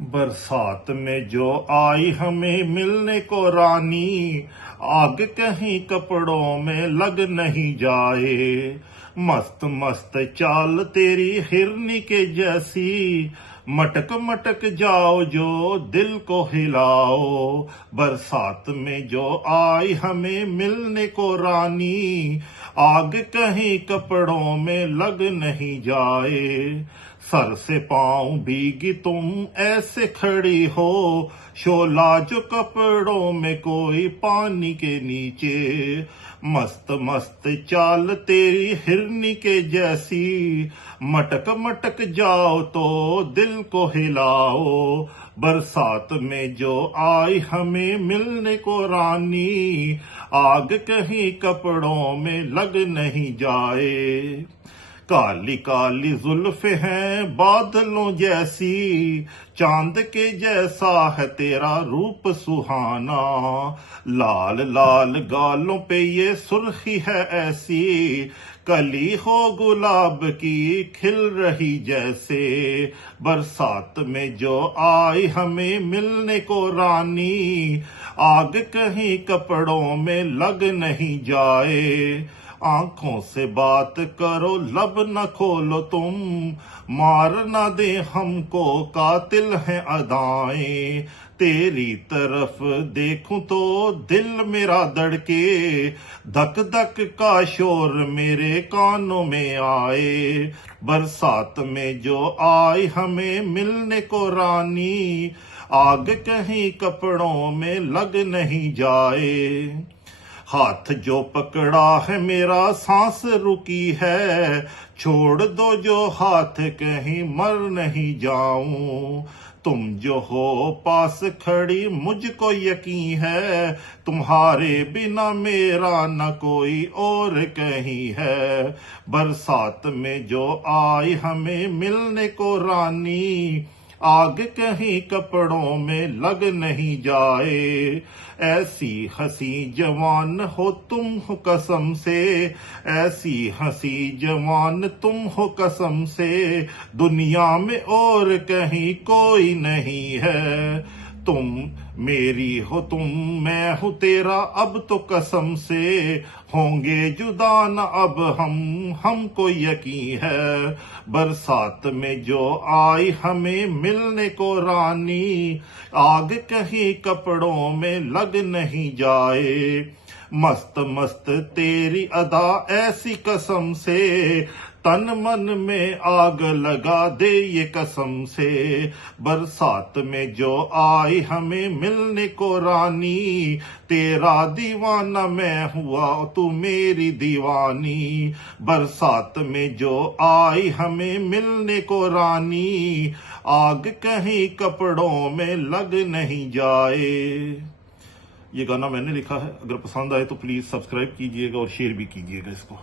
बरसात में जो आई हमें मिलने को रानी, आग कहीं कपड़ों में लग नहीं जाए। मस्त मस्त चाल तेरी हिरनी के जैसी, मटक मटक जाओ जो दिल को हिलाओ। बरसात में जो आई हमें मिलने को रानी, आग कहीं कपड़ों में लग नहीं जाए। सर से पांव भीगी तुम ऐसे खड़ी हो, शोला जो कपड़ों में कोई पानी के नीचे। मस्त मस्त चाल तेरी हिरनी के जैसी, मटक मटक जाओ तो दिल को हिलाओ। बरसात में जो आई हमें मिलने को रानी, आग कहीं कपड़ों में लग नहीं जाए। काली काली जुल्फे हैं बादलों जैसी, चांद के जैसा है तेरा रूप सुहाना। लाल लाल गालों पे ये सुर्खी है ऐसी, कली हो गुलाब की खिल रही जैसे। बरसात में जो आई हमें मिलने को रानी, आग कहीं कपड़ों में लग नहीं जाए। आंखों से बात करो लब न खोलो तुम, मार न दे हमको कातिल हैं अदाएं। तेरी तरफ देखूं तो दिल मेरा धड़के, धक धक का शोर मेरे कानों में आए। बरसात में जो आई हमें मिलने को रानी, आग कहीं कपड़ों में लग नहीं जाए। हाथ जो पकड़ा है मेरा सांस रुकी है, छोड़ दो जो हाथ कहीं मर नहीं जाऊं। तुम जो हो पास खड़ी मुझको यकीन है, तुम्हारे बिना मेरा न कोई और कहीं है। बरसात में जो आई हमें मिलने को रानी, आग कहीं कपड़ों में लग नहीं जाए। ऐसी हंसी जवान हो तुम हो कसम से, ऐसी हंसी जवान तुम हो कसम से, दुनिया में और कहीं कोई नहीं है। तुम मेरी हो तुम मैं हूं तेरा अब तो कसम से, होंगे जुदा न अब हमको यकीन है। बरसात में जो आई हमें मिलने को रानी, आग कहीं कपड़ों में लग नहीं जाए। मस्त मस्त तेरी अदा ऐसी कसम से, तन मन में आग लगा दे ये कसम से। बरसात में जो आई हमें मिलने को रानी, तेरा दीवाना मैं हुआ तू मेरी दीवानी। बरसात में जो आई हमें मिलने को रानी, आग कहीं कपड़ों में लग नहीं जाए। ये गाना मैंने लिखा है। अगर पसंद आए तो प्लीज सब्सक्राइब कीजिएगा और शेयर भी कीजिएगा इसको।